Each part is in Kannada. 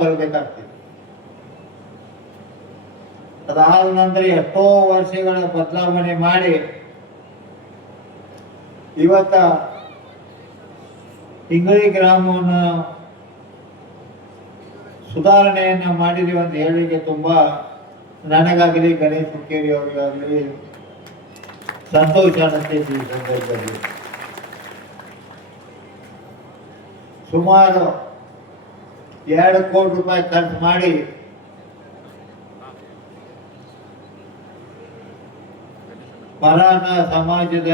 ಬರಬೇಕಾಗ್ತದೆ. ಅದಾದ ನಂತರ ಎಷ್ಟೋ ವರ್ಷಗಳ ಬದಲಾವಣೆ ಮಾಡಿ ಇವತ್ತ ಇಂಗಳಿ ಗ್ರಾಮವನ್ನು ಸುಧಾರಣೆಯನ್ನ ಮಾಡಿದೀವಿ ಅಂತ ಹೇಳಿಕೆ ತುಂಬಾ ನನಗಾಗಲಿ ಗಣೇಶ್ ಹುಕ್ಕೇರಿ ಅವರಿಗಾಗಲಿ ಸಂತೋಷ ಅನ್ನಿಸ್ತೈತಿ. ಈ ಸಂದರ್ಭದಲ್ಲಿ ಸುಮಾರು 2 ಕೋಟಿ ರೂಪಾಯಿ ಖರ್ಚು ಮಾಡಿ ಮರಾಠ ಸಮಾಜದ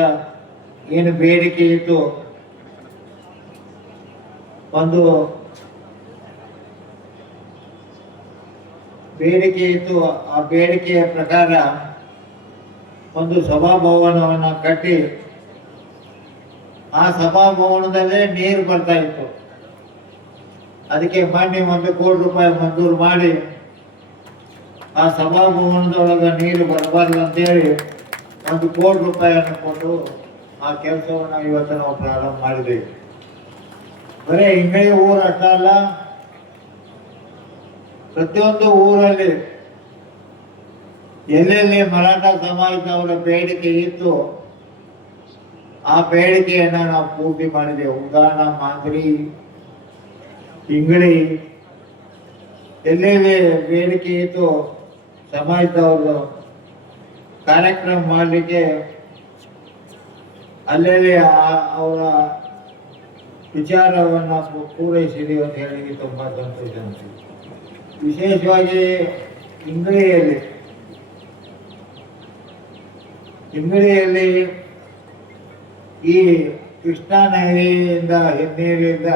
ಏನು ಬೇಡಿಕೆ ಇತ್ತು, ಒಂದು ಬೇಡಿಕೆ ಇತ್ತು, ಆ ಬೇಡಿಕೆಯ ಪ್ರಕಾರ ಒಂದು ಸಭಾಭವನವನ್ನು ಕಟ್ಟಿ ಆ ಸಭಾಭವನದಲ್ಲೇ ನೀರು ಬರ್ತಾ ಇತ್ತು. ಅದಕ್ಕೆ ಮೊನ್ನೆ 1 ಕೋಟಿ ರೂಪಾಯಿ ಮಂಜೂರು ಮಾಡಿ ಆ ಸಭಾಭವನದೊಳಗೆ ನೀರು ಬರಬಾರ್ದು ಅಂತೇಳಿ 1 ಕೋಟಿ ರೂಪಾಯಿಯನ್ನು ಕೊಟ್ಟು ಆ ಕೆಲಸವನ್ನು ಇವತ್ತು ನಾವು ಪ್ರಾರಂಭ ಮಾಡಿದ್ದೇವೆ. ಬರೀ ಇಂಗಳಿ ಊರು ಅಷ್ಟ ಅಲ್ಲ, ಪ್ರತಿಯೊಂದು ಊರಲ್ಲಿ ಎಲ್ಲೆಲ್ಲಿ ಮರಾಠ ಸಮಾಜದವರ ಬೇಡಿಕೆ ಇತ್ತು ಆ ಬೇಡಿಕೆಯನ್ನ ನಾವು ಪೂರ್ತಿ ಮಾಡಿದ್ದೇವೆ. ಉದಾಹರಣೆ ಮಾದರಿ ಇಂಗಳಿ ಎಲ್ಲೆಲ್ಲಿ ಬೇಡಿಕೆ ಇತ್ತು ಸಮಾಜದವರು ಕಾರ್ಯಕ್ರಮ ಮಾಡಲಿಕ್ಕೆ ಅಲ್ಲೆಲ್ಲಿ ಅವರ ವಿಚಾರವನ್ನು ಪೂರೈಸಿದೀವಿ ಅಂತ ಹೇಳಿ ತುಂಬಾ ಸಂತೋಷ ಅನಿಸಿದೆ. ವಿಶೇಷವಾಗಿ ಇಂಗಳಿಯಲ್ಲಿ ಈ ಕೃಷ್ಣಾ ನದಿಯಿಂದ ಹಿನ್ನೀರಿಂದ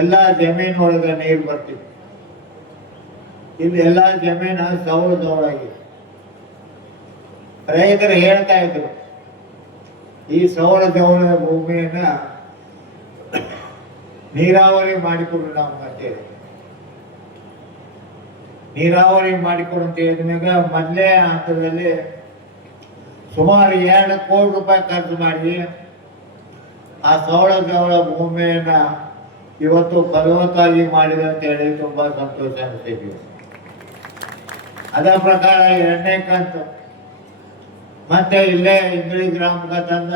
ಎಲ್ಲ ಜಮೀನೊಳಗೆ ನೀರು ಬರ್ತಿತ್ತು. ಇಲ್ಲಿ ಎಲ್ಲ ಜಮೀನು ಸೌಳದೊಳಗಿದೆ. ರೈತರು ಹೇಳ್ತಾ ಇದ್ರು ಈ ಸೌಳದವಳ ಭೂಮಿಯನ್ನ ನೀರಾವರಿ ಮಾಡಿಕೊಡು ನಾವು ಅಂತೇಳಿ. ನೀರಾವರಿ ಮಾಡಿಕೊಡು ಅಂತ ಹೇಳಿದ್ಮ್ಯಾಗ ಮೊದಲೇ ಹಂತದಲ್ಲಿ ಸುಮಾರು 2 ಕೋಟಿ ರೂಪಾಯಿ ಖರ್ಚು ಮಾಡಿ ಆ ಸೌಳದವಳ ಭೂಮಿಯನ್ನ ಇವತ್ತು ಫಲವತ್ತಾಗಿ ಮಾಡಿದೆ ಅಂತ ಹೇಳಿ ತುಂಬಾ ಸಂತೋಷ ಅನಿಸ್ತಿದ್ವಿ. ಅದರ ಪ್ರಕಾರ 2ನೇ ಕಂತು ಮತ್ತೆ ಇಲ್ಲೇ ಇಂಗಳಿ ಗ್ರಾಮಕ್ಕೆ ತಂದ